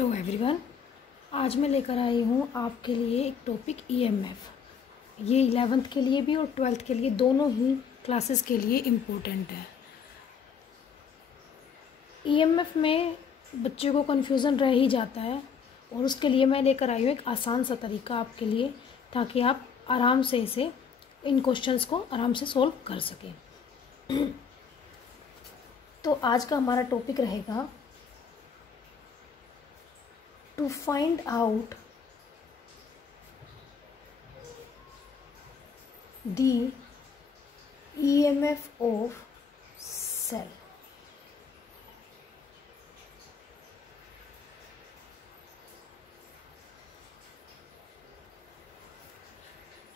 Hello everyone. आज मैं लेकर आई हूँ आपके लिए एक टॉपिक ईएमएफ। ये 11th के लिए भी और 12th के लिए दोनों ही क्लासेस के लिए इम्पोर्टेंट है। ईएमएफ में बच्चे को कन्फ्यूज़न रह ही जाता है और उसके लिए मैं लेकर आई हूँ एक आसान सा तरीका आपके लिए, ताकि आप आराम से इन क्वेश्चंस को आराम से सॉल्व कर सकें। तो आज का हमारा टॉपिक रहेगा to find out the EMF of cell।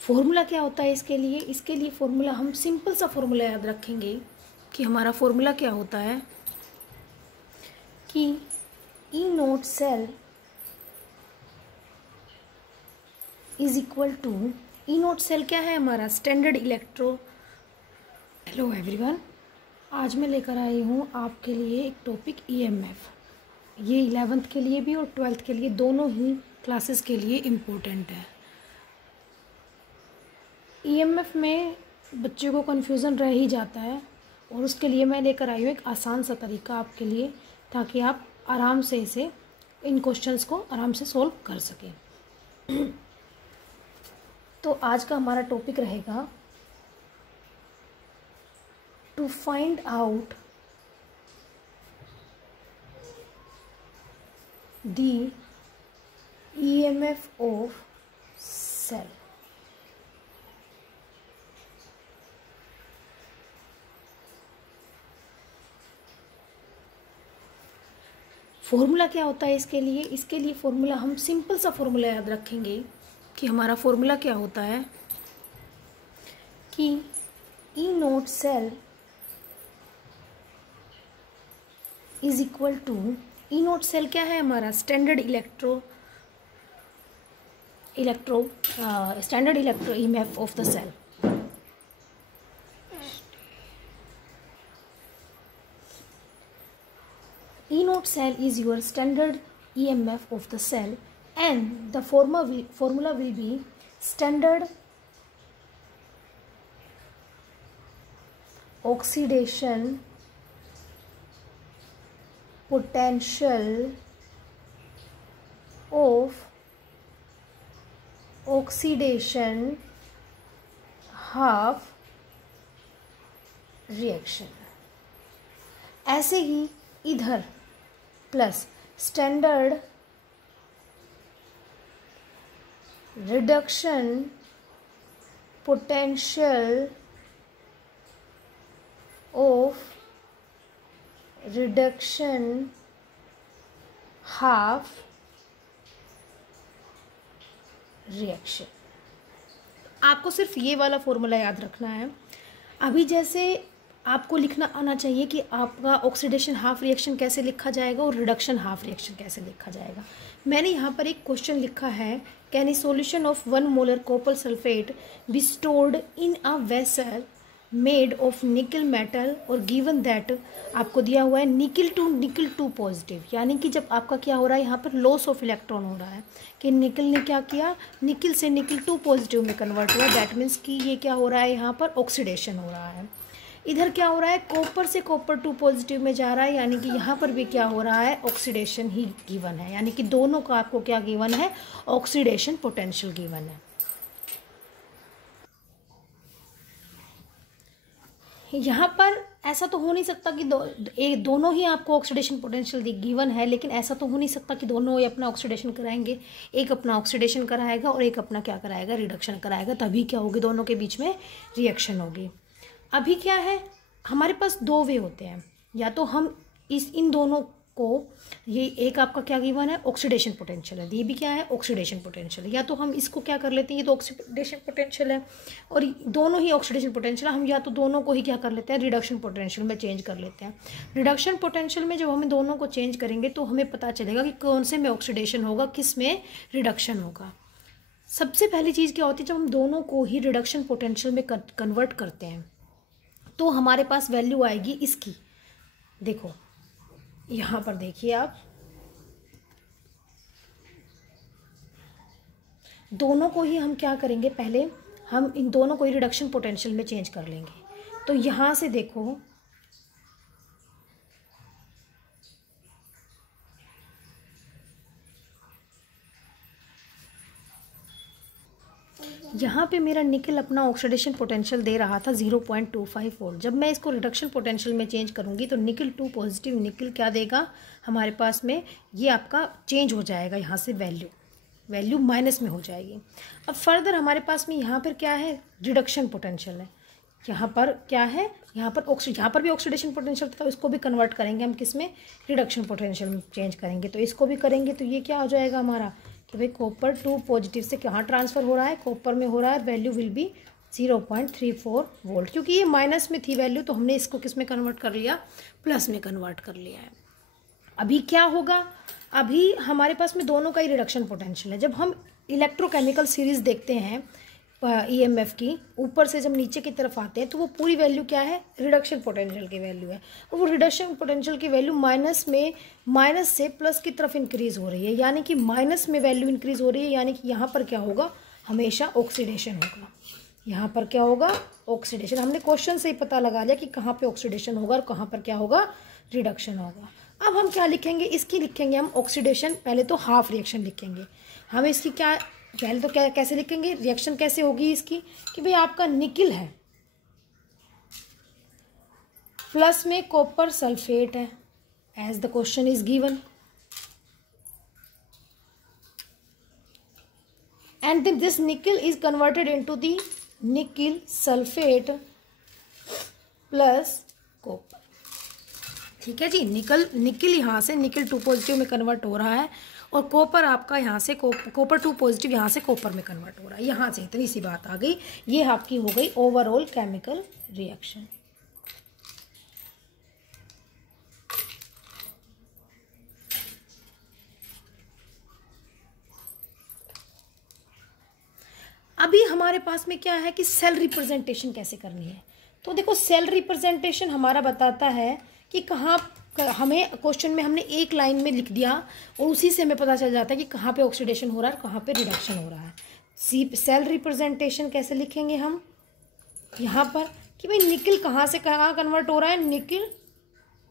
Formula क्या होता है इसके लिए फॉर्मूला हम सिंपल सा फॉर्मूला याद रखेंगे कि हमारा फॉर्मूला क्या होता है कि E naught cell is equal to E naught cell क्या है हमारा स्टैंडर्ड इलेक्ट्रो। हेलो एवरीवन, आज मैं लेकर आई हूँ आपके लिए एक टॉपिक ईएमएफ। ये 11th के लिए भी और 12th के लिए दोनों ही क्लासेस के लिए इम्पोर्टेंट है। ईएमएफ में बच्चे को कन्फ्यूज़न रह ही जाता है और उसके लिए मैं लेकर आई हूँ एक आसान सा तरीका आपके लिए, ताकि आप आराम से इन क्वेश्चंस को आराम से सॉल्व कर सकें। तो आज का हमारा टॉपिक रहेगा to find out the EMF of cell. Formula क्या होता है इसके लिए फॉर्मूला हम सिंपल सा फॉर्मूला याद रखेंगे कि हमारा फॉर्मूला क्या होता है कि E naught cell is equal to E naught cell क्या है हमारा standard electro EMF of the cell. E naught cell is your standard EMF of the cell, and the formula will be standard oxidation potential of oxidation half reaction। ऐसे ही इधर plus standard reduction potential of reduction half reaction. आपको सिर्फ ये वाला formula याद रखना है। अभी जैसे आपको लिखना आना चाहिए कि आपका ऑक्सीडेशन हाफ रिएक्शन कैसे लिखा जाएगा और रिडक्शन हाफ रिएक्शन कैसे लिखा जाएगा। मैंने यहाँ पर एक क्वेश्चन लिखा है, can a solution of 1 molar copper sulphate be stored in a vessel made of nickel metal और गिवन दैट आपको दिया हुआ है निकल टू पॉजिटिव, यानी कि जब आपका क्या हो रहा है यहाँ पर लॉस ऑफ इलेक्ट्रॉन हो रहा है कि निकल ने क्या किया, निकल से निकल 2 पॉजिटिव में कन्वर्ट हुआ। दैट मीन्स कि ये क्या हो रहा है, यहाँ पर ऑक्सीडेशन हो रहा है। इधर क्या हो रहा है, कॉपर से कॉपर 2 पॉजिटिव में जा रहा है, यानी कि यहाँ पर भी क्या हो रहा है, ऑक्सीडेशन ही गिवन है। यानी कि दोनों का आपको क्या गिवन है, ऑक्सीडेशन पोटेंशियल गिवन है। यहाँ पर ऐसा तो हो नहीं सकता कि दोनों ही आपको ऑक्सीडेशन पोटेंशियल गिवन है, लेकिन ऐसा तो हो नहीं सकता कि दोनों ही अपना ऑक्सीडेशन कराएंगे। एक अपना ऑक्सीडेशन कराएगा और एक अपना क्या कराएगा, रिडक्शन कराएगा। तभी क्या होगी, दोनों के बीच में रिएक्शन होगी। अभी क्या है, हमारे पास 2 वे होते हैं, या तो हम इन दोनों को, ये एक आपका क्या गिवन है, ऑक्सीडेशन पोटेंशियल है, ये भी क्या है, ऑक्सीडेशन पोटेंशियल है। या तो हम इसको क्या कर लेते हैं, ये तो ऑक्सीडेशन पोटेंशियल है और दोनों ही ऑक्सीडेशन पोटेंशियल है, हम या तो दोनों को ही क्या कर लेते हैं, रिडक्शन पोटेंशियल में चेंज कर लेते हैं। रिडक्शन पोटेंशियल में जब हम दोनों को चेंज करेंगे तो हमें पता चलेगा कि कौन से में ऑक्सीडेशन होगा, किस में रिडक्शन होगा। सबसे पहली चीज़ क्या होती है, जब हम दोनों को ही रिडक्शन पोटेंशियल में कन्वर्ट करते हैं तो हमारे पास वैल्यू आएगी इसकी। देखो यहाँ पर देखिए आप, दोनों को ही हम क्या करेंगे, पहले हम इन दोनों को ही रिडक्शन पोटेंशियल में चेंज कर लेंगे। तो यहाँ से देखो यहाँ पे मेरा निकल अपना ऑक्सीडेशन पोटेंशियल दे रहा था 0.25 वोल्ट। जब मैं इसको रिडक्शन पोटेंशियल में चेंज करूँगी तो निकल 2 पॉजिटिव निकल क्या देगा हमारे पास में, ये आपका चेंज हो जाएगा, यहाँ से वैल्यू माइनस में हो जाएगी। अब फर्दर हमारे पास में यहाँ पर क्या है, रिडक्शन पोटेंशियल है। यहाँ पर क्या है, यहाँ पर भी ऑक्सीडेशन पोटेंशियल था, इसको भी कन्वर्ट करेंगे हम किस में, रिडक्शन पोटेंशियल में चेंज करेंगे। तो इसको भी करेंगे तो ये क्या हो जाएगा हमारा कि भाई कॉपर 2 पॉजिटिव से कहाँ ट्रांसफ़र हो रहा है, कॉपर में हो रहा है, वैल्यू विल बी 0.34 वोल्ट। क्योंकि ये माइनस में थी वैल्यू तो हमने इसको किस में कन्वर्ट कर लिया, प्लस में कन्वर्ट कर लिया है। अभी क्या होगा, अभी हमारे पास में दोनों का ही रिडक्शन पोटेंशियल है। जब हम इलेक्ट्रोकेमिकल सीरीज देखते हैं ईएमएफ की, ऊपर से जब नीचे की तरफ आते हैं तो वो पूरी वैल्यू क्या है, रिडक्शन पोटेंशियल की वैल्यू है। और वो रिडक्शन पोटेंशियल की वैल्यू माइनस से प्लस की तरफ इंक्रीज हो रही है, यानी कि माइनस में वैल्यू इंक्रीज हो रही है, यानी कि यहाँ पर क्या होगा, हमेशा ऑक्सीडेशन होगा। यहाँ पर क्या होगा, ऑक्सीडेशन। हमने क्वेश्चन से ही पता लगा लिया कि कहाँ पे ऑक्सीडेशन होगा और कहाँ पर क्या होगा, रिडक्शन होगा। अब हम क्या लिखेंगे, इसकी लिखेंगे हम ऑक्सीडेशन, पहले तो हाफ रिएक्शन लिखेंगे हम इसकी। क्या पहले तो क्या कैसे लिखेंगे, रिएक्शन कैसे होगी इसकी कि भाई आपका निकिल है, प्लस में कॉपर सल्फेट है, as the question is given, and then this nickel is converted into the nickel sulphate plus copper. ठीक है जी, निकिल यहाँ से निकिल 2 पॉजिटिव में कन्वर्ट हो रहा है और कॉपर आपका यहाँ से कॉपर 2 पॉजिटिव यहाँ से कॉपर में कन्वर्ट हो रहा है। यहाँ से इतनी सी बात आ गई, ये आपकी हो गई ओवरऑल केमिकल रिएक्शन। अभी हमारे पास में क्या है कि सेल रिप्रेजेंटेशन कैसे करनी है। तो देखो सेल रिप्रेजेंटेशन हमारा बताता है कि कहाँ, हमें क्वेश्चन में हमने एक लाइन में लिख दिया और उसी से हमें पता चल जाता है कि कहाँ पे ऑक्सीडेशन हो रहा है और कहाँ पे रिडक्शन हो रहा है। सेल रिप्रेजेंटेशन कैसे लिखेंगे हम, यहाँ पर कि भाई निकिल कहाँ से कहाँ कन्वर्ट हो रहा है, निकिल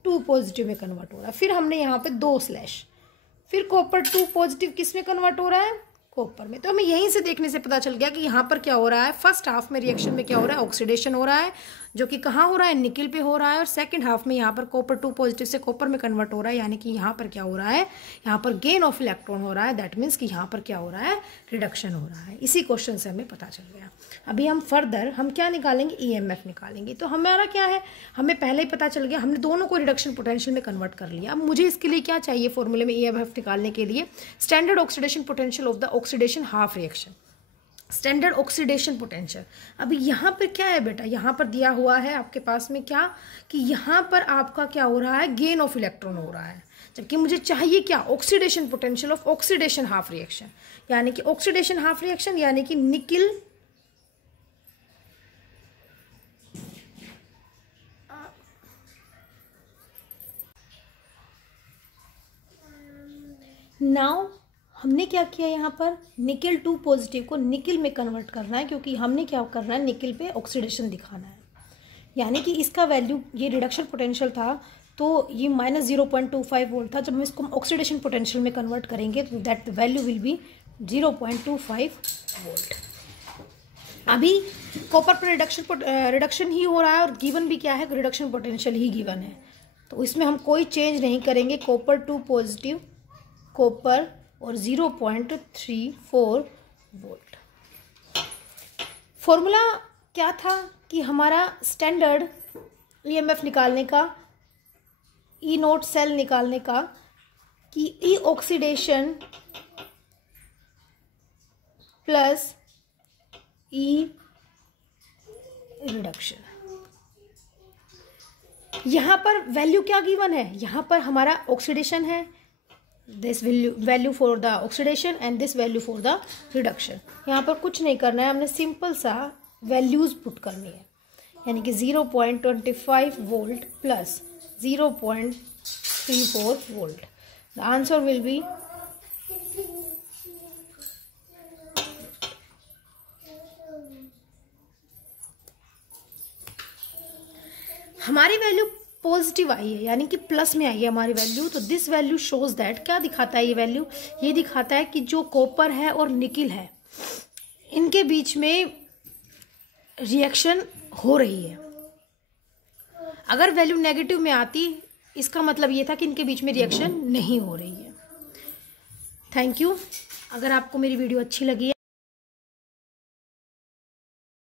2 पॉजिटिव में कन्वर्ट हो रहा है। फिर हमने यहाँ पे 2 स्लैश, फिर कॉपर 2 पॉजिटिव किस में कन्वर्ट हो रहा है, कॉपर में। तो हमें यहीं से देखने से पता चल गया कि यहाँ पर क्या हो रहा है, फर्स्ट हाफ में रिएक्शन में क्या हो रहा है, ऑक्सीडेशन हो रहा है, जो कि कहाँ हो रहा है, निकिल पे हो रहा है। और सेकंड हाफ में यहाँ पर कॉपर 2 पॉजिटिव से कॉपर में कन्वर्ट हो रहा है, यानी कि यहाँ पर क्या हो रहा है, यहाँ पर गेन ऑफ इलेक्ट्रॉन हो रहा है। दैट मीन्स कि यहाँ पर क्या हो रहा है, रिडक्शन हो रहा है। इसी क्वेश्चन से हमें पता चल गया। अभी हम फर्दर हम क्या निकालेंगे, ईएमएफ निकालेंगे। तो हमारा क्या है, हमें पहले ही पता चल गया, हमने दोनों को रिडक्शन पोटेंशियल में कन्वर्ट कर लिया। अब मुझे इसके लिए क्या चाहिए, फॉर्मूले में ईएमएफ निकालने के लिए standard oxidation potential of the oxidation half reaction, standard oxidation potential. अभी यहाँ पर क्या है बेटा, यहाँ पर दिया हुआ है आपके पास में क्या कि यहाँ पर आपका क्या हो रहा है, गेन ऑफ इलेक्ट्रॉन हो रहा है, जबकि मुझे चाहिए क्या, oxidation potential of oxidation half reaction. यानी कि ऑक्सीडेशन हाफ रिएक्शन यानी कि निकिल नाउ हमने क्या किया, यहाँ पर निकिल 2 पॉजिटिव को निकिल में कन्वर्ट करना है, क्योंकि हमने क्या करना है, निकिल पे ऑक्सीडेशन दिखाना है। यानी कि इसका वैल्यू, ये रिडक्शन पोटेंशियल था तो ये -0.25 वोल्ट था। जब हम इसको ऑक्सीडेशन पोटेंशियल में कन्वर्ट करेंगे तो that value will be 0.25 volt. अभी कॉपर पर रिडक्शन ही हो रहा है और गिवन भी क्या है, रिडक्शन पोटेंशियल ही गिवन है, तो इसमें हम कोई चेंज नहीं करेंगे। कॉपर 2 पॉजिटिव कॉपर और 0.34 वोल्ट। फॉर्मूला क्या था कि हमारा स्टैंडर्ड ईएमएफ निकालने का, ई नोट सेल निकालने का, कि ई ऑक्सीडेशन प्लस ई रिडक्शन। यहां पर वैल्यू क्या गिवन है, यहां पर हमारा ऑक्सीडेशन है, this value for the oxidation and this value for the reduction. यहाँ पर कुछ नहीं करना है, हमने सिंपल सा वैल्यूज पुट करनी है, यानी कि 0.25 volt plus 0.34 volt. The answer will be हमारी वैल्यू पॉजिटिव आई है, यानी कि प्लस में आई है हमारी वैल्यू। तो दिस वैल्यू शोज दैट, क्या दिखाता है ये वैल्यू? ये दिखाता है कि जो कॉपर है और निकिल है इनके बीच में रिएक्शन हो रही है। अगर वैल्यू नेगेटिव में आती इसका मतलब ये था कि इनके बीच में रिएक्शन नहीं हो रही है। Thank you. अगर आपको मेरी वीडियो अच्छी लगी है